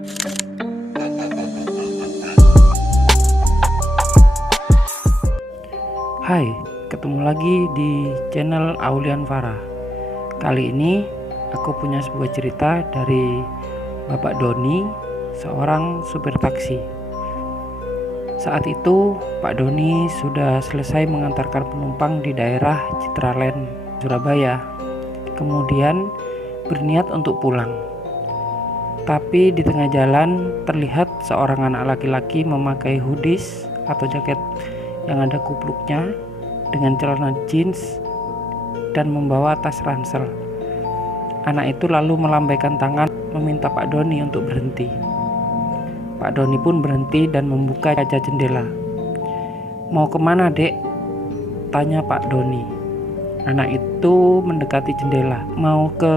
Hai, ketemu lagi di channel Aulian Farah. Kali ini aku punya sebuah cerita dari Bapak Doni, seorang supir taksi. Saat itu Pak Doni sudah selesai mengantarkan penumpang di daerah Citraland, Surabaya. Kemudian berniat untuk pulang. Tapi di tengah jalan terlihat seorang anak laki-laki memakai hoodies atau jaket yang ada kupluknya dengan celana jeans dan membawa tas ransel. Anak itu lalu melambaikan tangan meminta Pak Doni untuk berhenti. Pak Doni pun berhenti dan membuka kaca jendela. "Mau kemana, Dek?" tanya Pak Doni. Anak itu mendekati jendela. "Mau ke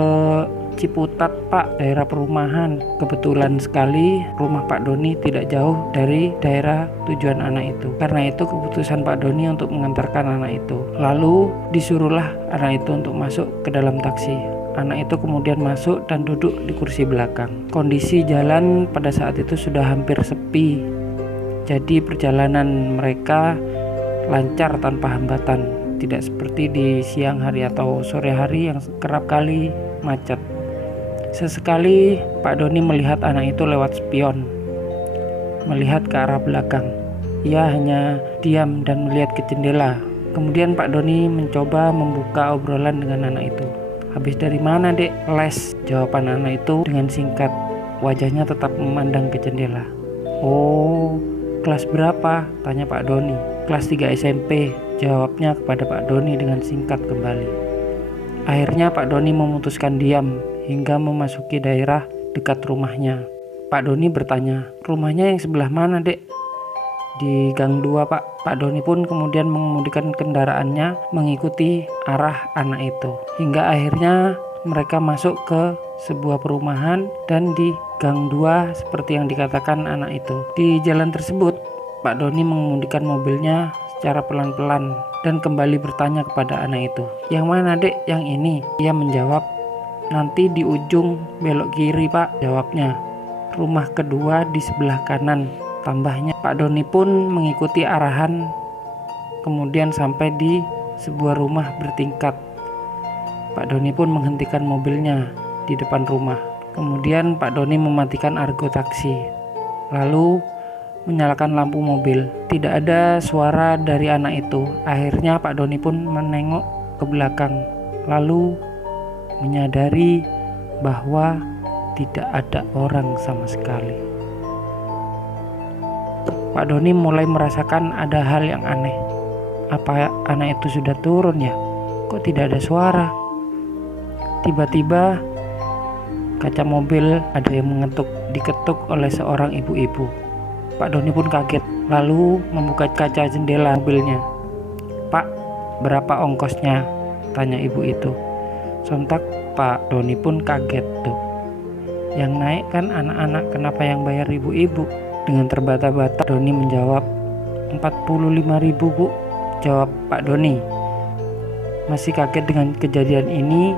Ciputat, Pak, daerah perumahan." Kebetulan sekali rumah Pak Doni tidak jauh dari daerah tujuan anak itu. Karena itu keputusan Pak Doni untuk mengantarkan anak itu. Lalu disuruhlah anak itu untuk masuk ke dalam taksi. Anak itu kemudian masuk dan duduk di kursi belakang. Kondisi jalan pada saat itu sudah hampir sepi. Jadi perjalanan mereka lancar tanpa hambatan. Tidak seperti di siang hari atau sore hari yang kerap kali macet. Sesekali Pak Doni melihat anak itu lewat spion, melihat ke arah belakang. Ia hanya diam dan melihat ke jendela. Kemudian Pak Doni mencoba membuka obrolan dengan anak itu. "Habis dari mana, Dek?" "Les," jawaban anak itu dengan singkat. Wajahnya tetap memandang ke jendela. "Oh, kelas berapa?" tanya Pak Doni. "Kelas 3 SMP," jawabnya kepada Pak Doni dengan singkat kembali. Akhirnya Pak Doni memutuskan diam hingga memasuki daerah dekat rumahnya. Pak Doni bertanya, "Rumahnya yang sebelah mana, Dek?" "Di Gang 2, Pak." Pak Doni pun kemudian mengemudikan kendaraannya mengikuti arah anak itu. Hingga akhirnya mereka masuk ke sebuah perumahan dan di Gang 2 seperti yang dikatakan anak itu. Di jalan tersebut, Pak Doni mengemudikan mobilnya secara pelan-pelan dan kembali bertanya kepada anak itu, "Yang mana, Dek?" "Yang ini." Ia menjawab, "Nanti di ujung belok kiri, Pak," jawabnya. "Rumah kedua di sebelah kanan," tambahnya. Pak Doni pun mengikuti arahan, kemudian sampai di sebuah rumah bertingkat. Pak Doni pun menghentikan mobilnya di depan rumah. Kemudian Pak Doni mematikan argo taksi, lalu menyalakan lampu mobil. Tidak ada suara dari anak itu. Akhirnya Pak Doni pun menengok ke belakang, lalu menyadari bahwa tidak ada orang sama sekali. Pak Doni mulai merasakan ada hal yang aneh. Apa anak itu sudah turun ya? Kok tidak ada suara? Tiba-tiba kaca mobil ada yang mengetuk, diketuk oleh seorang ibu-ibu. Pak Doni pun kaget, lalu membuka kaca jendela mobilnya. "Pak, berapa ongkosnya?" tanya ibu itu. Sontak Pak Doni pun kaget tuh. Yang naik kan anak-anak, kenapa yang bayar ibu-ibu? Dengan terbata-bata Doni menjawab, 45.000, Bu, jawab Pak Doni. Masih kaget dengan kejadian ini.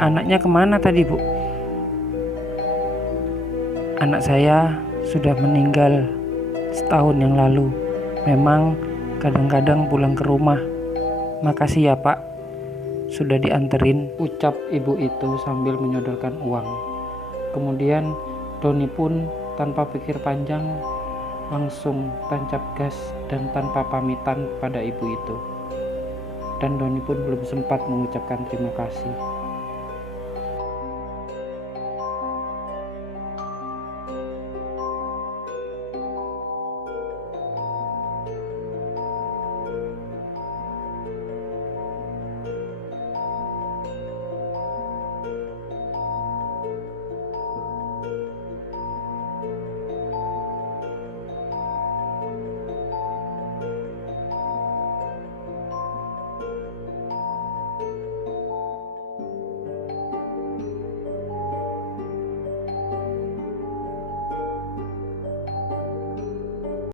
Anaknya kemana tadi, Bu?" "Anak saya sudah meninggal setahun yang lalu. Memang kadang-kadang pulang ke rumah. Makasih ya, Pak, sudah dianterin," ucap ibu itu sambil menyodorkan uang. Kemudian Doni pun tanpa pikir panjang langsung tancap gas dan tanpa pamitan pada ibu itu. Dan Doni pun belum sempat mengucapkan terima kasih.